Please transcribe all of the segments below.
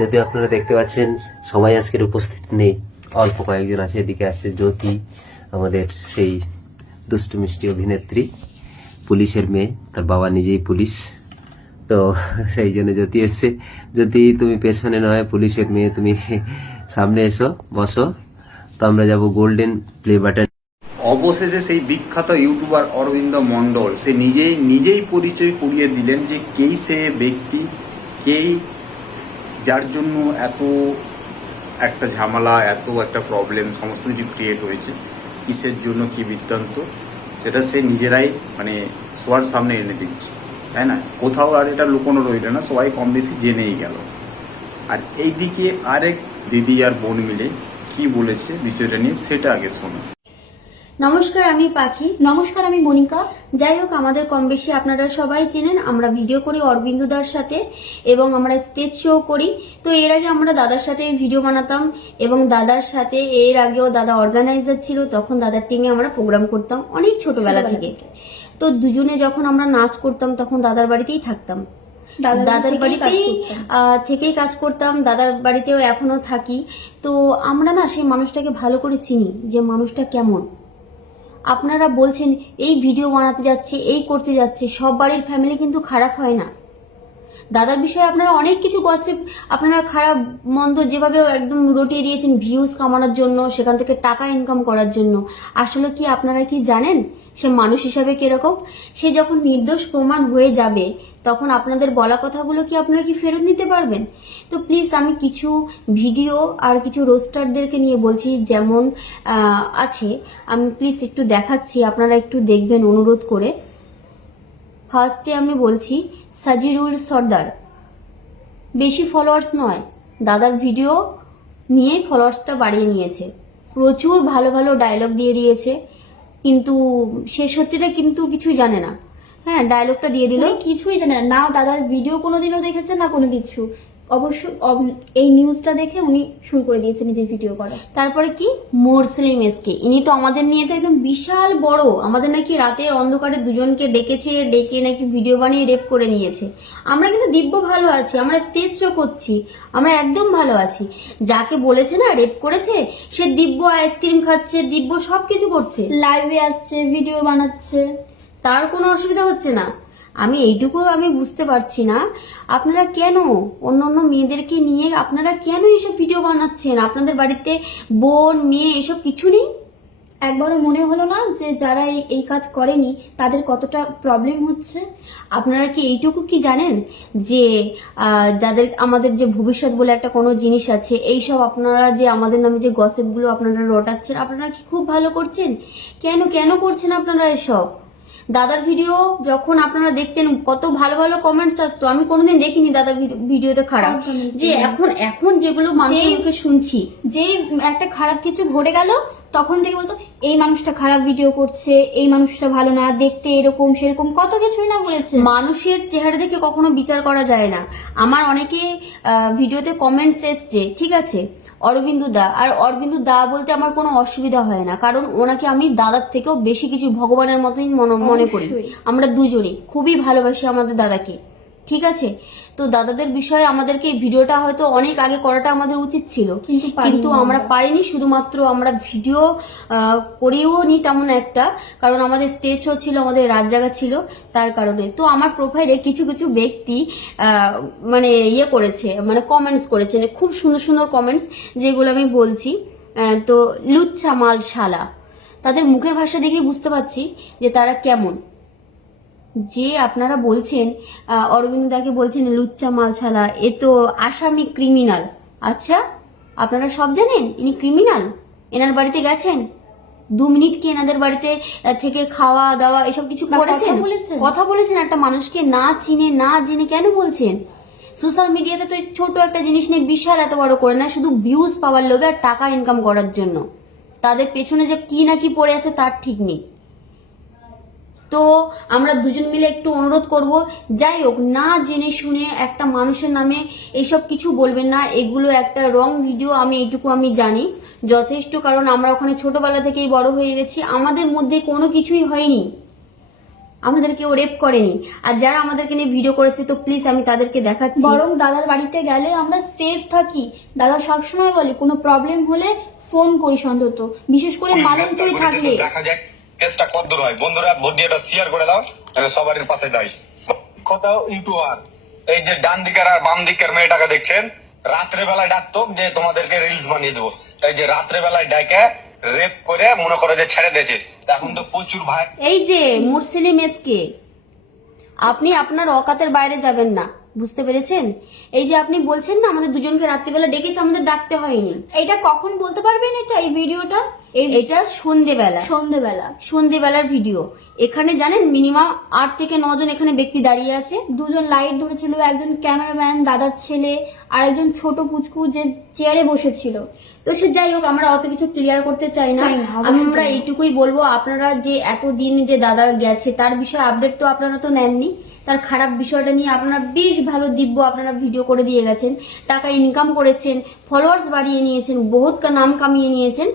যদিও আপনারা দেখতে পাচ্ছেন, সবাই আজকের উপস্থিত নেই। অল্প কয়েকজন আছে, এদিকে আসছে জ্যোতি, আমাদের সেই দুষ্টু মিষ্টি অভিনেত্রী, পুলিশের মেয়ে, তার বাবা নিজেই পুলিশ। তো সেই জন্য জ্যোতি এসছে। যদি তুমি পেছনে নয়, পুলিশের মেয়ে, তুমি সামনে এসো, বসো। তো আমরা যাব গোল্ডেন প্লে বাটন অবশেষে সেই বিখ্যাত ইউটিউবার অরবিন্দ মণ্ডল, সে নিজেই নিজেই পরিচয় করিয়ে দিলেন যে কেই সে ব্যক্তি কেই যার জন্য এত একটা ঝামেলা, এত একটা প্রবলেম সমস্ত কিছু ক্রিয়েট হয়েছে। কিসের জন্য কি বৃত্তান্ত? সেটা সে নিজেরাই মানে সবার সামনে এনে দিচ্ছে, তাই না? কোথাও আর এটা লুকোনো রইল না, সবাই কম বেশি জেনেই গেল। আর এইদিকে আরেক দিদি আর বোন মিলে কি বলেছে বিষয়টা নিয়ে, সেটা আগে শোনো। নমস্কার আমি পাখি। নমস্কার আমি মনিকা। যাই হোক আমাদের কম বেশি আপনারা সবাই চেনেন। আমরা ভিডিও করি অরবিন্দুদার সাথে এবং আমরা স্টেজ শো করি। তো এর আগে আমরা দাদার সাথে ভিডিও বানাতাম এবং দাদার সাথে এর আগেও দাদা অর্গানাইজার ছিল তখন দাদার টিমে আমরা প্রোগ্রাম করতাম অনেক ছোটবেলা থেকে। তো দুজনে যখন আমরা নাচ করতাম তখন দাদার বাড়িতেই থাকতাম। দাদার বাড়িতেই আহ, থেকেই কাজ করতাম। দাদার বাড়িতেও এখনও থাকি। তো আমরা না সেই মানুষটাকে ভালো করে চিনি যে মানুষটা কেমন। আপনারা বলছেন, এই ভিডিও বানাতে যাচ্ছে, এই করতে যাচ্ছে সব বাড়ির ফ্যামিলি কিন্তু খারাপ হয় না। দাদার বিষয়ে আপনারা অনেক কিছু গসিপ আপনারা খারাপ, মন্দ যেভাবে একদম রটিয়ে দিয়েছেন ভিউজ কামানোর জন্য, সেখান থেকে টাকা ইনকাম করার জন্য, আসলে কি আপনারা কি জানেন সে মানুষ হিসাবে কীরকম? সে যখন নির্দোষ প্রমাণ হয়ে যাবে, তখন আপনাদের বলা কথাগুলো কি আপনারা কি ফেরত নিতে পারবেন? তো প্লিজ আমি কিছু ভিডিও আর কিছু রোস্টারদেরকে নিয়ে বলছি, যেমন আছে। আমি প্লিজ একটু দেখাচ্ছি, আপনারা একটু দেখবেন, অনুরোধ করে। ফার্স্টে আমি বলছি, সাজিরুল সর্দার। বেশি ফলোয়ার্স নয়, দাদার ভিডিও নিয়েই ফলোয়ার্সটা বাড়িয়ে নিয়েছে। প্রচুর ভালো ভালো ডায়লগ দিয়ে দিয়েছে, কিন্তু সে সত্যিটা কিন্তু কিছুই জানে না। হ্যাঁ ডায়লগটা দিয়ে দিল। কিছুই জানে না। না, দাদার ভিডিও কোনোদিনও দেখেছে না কোনো কিছু? অবশ্যই অব- এই নিউজটা দেখে উনি শুরু করে দিয়েছে নিজের ভিডিও করা। তারপরে কি? মোরসলিম এসকে ইনি তো আমাদের নিয়ে তো একদম বিশাল বড়। আমাদের নাকি রাতের অন্ধকারে দুজনকে ডেকেছে ডেকে নাকি ভিডিও বানিয়ে রেপ করে নিয়েছে। আমরা কিন্তু দিব্য ভালো আছি আমরা স্টেজ শো করছি আমরা একদম ভালো আছি। যাকে বলেছে না রেপ করেছে সে দিব্য আইসক্রিম খাচ্ছে দিব্য সবকিছু করছে। লাইভে আসছে ভিডিও বানাচ্ছে। তার কোনো অসুবিধা হচ্ছে না। আমি এইটুকু আমি বুঝতে পারছি না। আপনারা কেন অন্য অন্য মেয়েদেরকে নিয়ে আপনারা কেন এইসব ভিডিও বানাচ্ছেন? আপনাদের বাড়িতে বোন মেয়ে এসব কিছু নেই? একবারও মনে হলো না যে যারা এই- এই কাজ করেনি তাদের কতটা প্রবলেম হচ্ছে? আপনারা কি এইটুকু কি জানেন যে যাদের আমাদের যে ভবিষ্যৎ বলে একটা কোনো জিনিস আছে এই সব আপনারা যে আমাদের নামে যে গসেপগুলো আপনারা রটাচ্ছেন আপনারা কি খুব ভালো করছেন? কেন কেন করছেন আপনারা এসব? দাদার ভিডিও যখন আপনারা দেখতেন কত ভালো ভালো কমেন্টস আসতো। আমি কোনোদিন দেখিনি দাদার ভিডিও- ভিডিওতে খারাপ। যে এখন এখন যেগুলো মানুষের যে- মুখে শুনছি। যেই একটা খারাপ কিছু ঘটে গেল তখন থেকে বলতো এই মানুষটা খারাপ ভিডিও করছে এই মানুষটা ভালো না দেখতে এরকম সেরকম কত কিছুই না বলেছে। মানুষের চেহারা দেখে কখনো বিচার করা যায় না। আমার অনেকে ভিডিওতে কমেন্টস এসছে ঠিক আছে? অরবিন্দু দা। আর অরবিন্দু দা বলতে আমার কোনো অসুবিধা হয় না। কারণ ওনাকে আমি দাদার থেকেও বেশি কিছু ভগবানের মতোই মনে- মনে করি। আমরা দুজনে খুবই ভালোবাসি আমাদের দাদাকে। ঠিক আছে? তো দাদাদের বিষয়ে আমাদেরকে এই ভিডিওটা হয়তো অনেক আগে করাটা আমাদের উচিত ছিল। কিন্তু আমরা। পারিনি শুধুমাত্র আমরা ভিডিও করিও নি তেমন একটা। কারণ আমাদের স্টেজ শো ছিল আমাদের রাত জাগা ছিল তার কারণে। তো আমার প্রোফাইলে কিছু কিছু ব্যক্তি মানে ইয়ে করেছে মানে কমেন্টস করেছে মানে খুব সুন্দর সুন্দর কমেন্টস যেগুলো আমি বলছি। তো লুচ্চা মাল শালা তাদের মুখের ভাষা দেখেই বুঝতে পারছি যে তারা কেমন। যে আপনারা বলছেন অরবিন্দ দাকে বলছেন লুচ্চা মালছালা এ তো আসামি ক্রিমিনাল আচ্ছা আপনারা সব জানেন? ইনি ক্রিমিনাল এনার বাড়িতে গেছেন? দু মিনিট কি এনাদের বাড়িতে থেকে খাওয়া দাওয়া এসব কিছু করেছেন? বলেছেন? কথা বলেছেন একটা মানুষকে না চিনে না জেনে কেন বলছেন? সোশ্যাল মিডিয়াতে তো ছোট একটা জিনিস নিয়ে বিশাল এত বড় করে না শুধু ভিউজ পাওয়ার লোভে আর টাকা ইনকাম করার জন্য। তাদের পেছনে যে কি না কি পড়ে আছে তার ঠিক নেই। তো আমরা দুজন মিলে একটু অনুরোধ করব যাই হোক না জেনে শুনে একটা মানুষের নামে এইসব কিছু বলবেন না এগুলো একটা রং ভিডিও আমি এইটুকু আমি জানি। যথেষ্ট কারণ আমরা ওখানে ছোটবেলা থেকেই বড় হয়ে গেছি আমাদের মধ্যে কোনো কিছুই হয়নি। আমাদেরকে ও রেপ করেনি। আর যারা আমাদেরকে নিয়ে ভিডিও করেছে তো প্লিজ আমি তাদেরকে দেখাচ্ছি। বরং দাদার বাড়িতে গেলে আমরা সেফ থাকি। দাদা সবসময় বলে কোনো প্রবলেম হলে ফোন করিস অন্তত বিশেষ করে মালঞ্চই থাকলে। দেখা যাক কেসটা কত দূর হয়? বন্ধুরা, ভিডিওটা শেয়ার করে দাও সবারই পাশে দাঁড়ি কত ইউটিউবার এই যে ডান দিকের আর বাম দিকের মেয়েটাকে দেখছেন রাত্রে বেলায় ডাকতো যে তোমাদেরকে রিলস বানিয়ে দেবো। এই যে রাত্রে বেলায় ডাকে রেপ করে মনে করে যে ছেড়ে দিয়েছে। এখন তো প্রচুর ভাই এই যে মুরসিলিম এসকে, আপনি আপনার অকাতের বাইরে যাবেন না। বুঝতে পেরেছেন? এই যে আপনি বলছেন না আমাদের দুজনকে রাত্রিবেলা ডেকেছে আমাদের ডাকতে হয়নি। এটা কখন বলতে পারবেন এটা এই ভিডিওটা? এটা সন্ধেবেলা। সন্ধেবেলা। সন্ধেবেলার ভিডিও। এখানে জানেন মিনিমাম আট থেকে নজন এখানে ব্যক্তি দাঁড়িয়ে আছে। দুজন লাইট ধরেছিল একজন ক্যামেরাম্যান দাদার ছেলে আর একজন ছোট পুচকু যে চেয়ারে বসেছিল। তো সে যাই হোক আমরা অত কিছু ক্লিয়ার করতে চাই না। আমরা এইটুকুই বলব আপনারা যে এতদিন যে দাদা গেছে তার বিষয়ে আপডেট তো আপনারা তো নেননি। তার খারাপ বিষয়টা নিয়ে আপনারা বেশ ভালো দিব্য আপনারা ভিডিও করে দিয়ে গেছেন, টাকা ইনকাম করেছেন ফলোয়ার্স বাড়িয়ে নিয়েছেন, বহুত নাম কামিয়ে নিয়েছেন।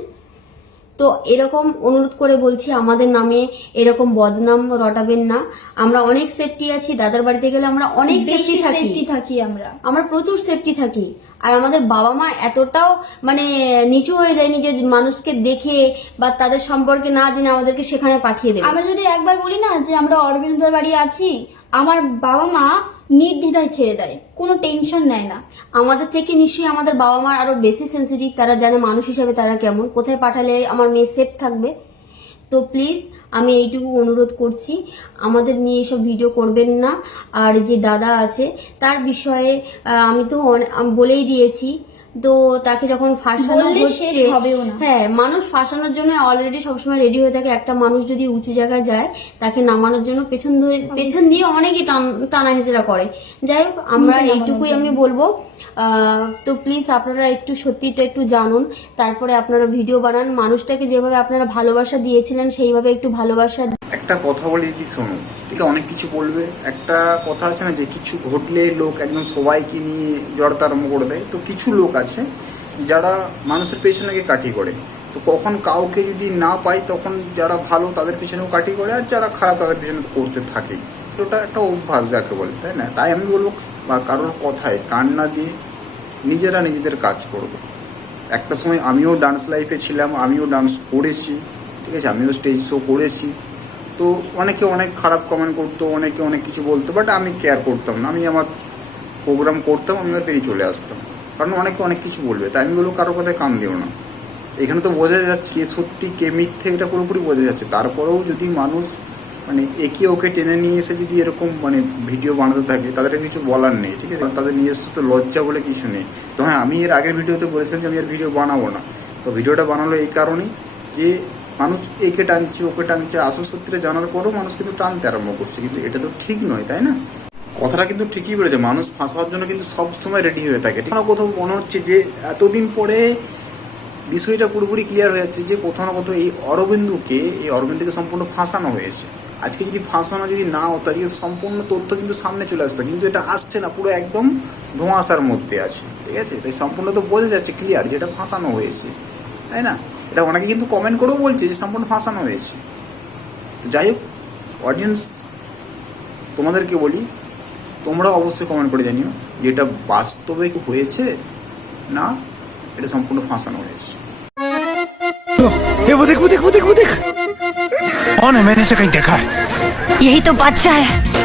তো এরকম অনুরোধ করে বলছি আমাদের নামে এরকম বদনাম রটাবেন না। আমরা অনেক সেফটি আছি দাদার বাড়িতে গেলে আমরা অনেক সেফটি থাকি। থাকি আমরা। আমরা প্রচুর সেফটি থাকি। আর আমাদের বাবা মা এতটাও মানে নিচু হয়ে যায়নি যে মানুষকে দেখে বা তাদের সম্পর্কে না জেনে আমাদেরকে সেখানে পাঠিয়ে দেবে। আমরা যদি একবার বলি না যে আমরা অরবিন্দর বাড়ি আছি আমার বাবা মা নির্দ্বিধায় ছেড়ে দেয়। কোনো টেনশন নেয় না। আমাদের থেকে নিশ্চয়ই আমাদের বাবা মার আরও বেশি সেন্সিটিভ তারা জানে মানুষ হিসাবে তারা কেমন। কোথায় পাঠালে আমার মেয়ে সেফ থাকবে? তো প্লিজ আমি এইটুকু অনুরোধ করছি, আমাদের নিয়ে এসব ভিডিও করবেন না। আর যে দাদা আছে, তার বিষয়ে আমি তো বলেই দিয়েছি তো তাকে যখন ফাঁসানো হচ্ছে। হ্যাঁ মানুষ ফাঁসানোর জন্য অলরেডি সবসময় রেডি হয়ে থাকে। একটা মানুষ যদি উঁচু জায়গায় যায় তাকে নামানোর জন্য পেছন ধরে পেছন দিয়ে অনেকে টান- হেঁচড়া করে। যাই হোক আমরা এইটুকুই আমি বলব। তো প্লিজ আপনারা একটু সত্যিটা একটু জানুন। তারপরে আপনারা ভিডিও বানান। মানুষটাকে যেভাবে আপনারা ভালোবাসা দিয়েছিলেন সেইভাবে একটু ভালোবাসা একটা কথা বলি দিদি শোনো ঠিক অনেক কিছু বলবে। একটা কথা আছে না যে, কিছু ঘটলে লোক একদম সবাইকে নিয়ে জড়তা আরম্ভ করে দেয়। তো কিছু লোক আছে যারা মানুষের পেছনে গিয়ে কাঠি করে। তো কখন কাউকে যদি না পাই তখন যারা ভালো তাদের পিছনেও কাটি করে আর যারা খারাপ তাদের পিছনে করতে থাকেই ওটা একটা অভ্যাস যাকে বলে, তাই না? তাই আমি বলব, বা কারোর কথায় কান না দিয়ে নিজেরা নিজেদের কাজ করব। একটা সময় আমিও ডান্স লাইফে ছিলাম, আমিও ডান্স করেছি, ঠিক আছে? আমিও স্টেজ শো করেছি। তো অনেকে অনেক খারাপ কমেন্ট করতো, অনেকে অনেক কিছু বলতো বাট আমি কেয়ার করতাম না। আমি আমার প্রোগ্রাম করতাম, আমি আর বেরিয়ে চলে আসতাম। কারণ অনেকে অনেক কিছু বলবে তাই আমি বলব কারও কথায় কান দিও না। এখানে তো বোঝা যাচ্ছে সত্যি কে মিথ্যে, এটা পুরোপুরি বোঝা যাচ্ছে। তারপরেও যদি মানুষ মানে একে ওকে টেনে নিয়ে এসে যদি এরকম মানে ভিডিও বানাতে থাকে, তাদের কিছু বলার নেই, ঠিক আছে? তাদের নিজস্ব তো লজ্জা বলে কিছু নেই। তো হ্যাঁ আমি এর আগের ভিডিওতে বলেছিলাম যে আমি আর ভিডিও বানাবো না। তো ভিডিওটা বানালো এই কারণেই যে মানুষ একে টানছে, ওকে টানছে, আসল সত্যিটা জানার পরও মানুষ কিন্তু টানতে আরম্ভ করছে। কিন্তু এটা তো ঠিক নয়, তাই না? কথাটা কিন্তু ঠিকই বলেছে, মানুষ ফাঁসাবার জন্য কিন্তু সব সময় রেডি হয়ে থাকে। না কোথাও মনে হচ্ছে যে এতদিন পরে বিষয়টা পুরোপুরি ক্লিয়ার হয়ে যাচ্ছে যে কোথাও না কোথাও এই অরবিন্দুকে এই অরবিন্দুকে সম্পূর্ণ ফাঁসানো হয়েছে। আজকে যদি ফাঁসানো যদি না হতো আজকে সম্পূর্ণ তথ্য কিন্তু সামনে চলে আসতো, কিন্তু এটা আসছে না, পুরো একদম ধোঁয়াশার মধ্যে আছে, ঠিক আছে? তাই সম্পূর্ণ তো বোঝা যাচ্ছে ক্লিয়ার যেটা ফাঁসানো হয়েছে, তাই না? এটা অনেকে কিন্তু কমেন্ট করেও বলছে যে সম্পূর্ণ ফাঁসানো হয়েছে তো যাই হোক অডিয়েন্স তোমাদেরকে বলি তোমরা অবশ্যই কমেন্ট করে জানিও যে এটা বাস্তবে কি হয়েছে না এটা সম্পূর্ণ ফাঁসানো হয়েছে ये वो देख वो देख वो देख वो देख कौन है मैंने इसे कहीं देखा है यही तो बादशाह है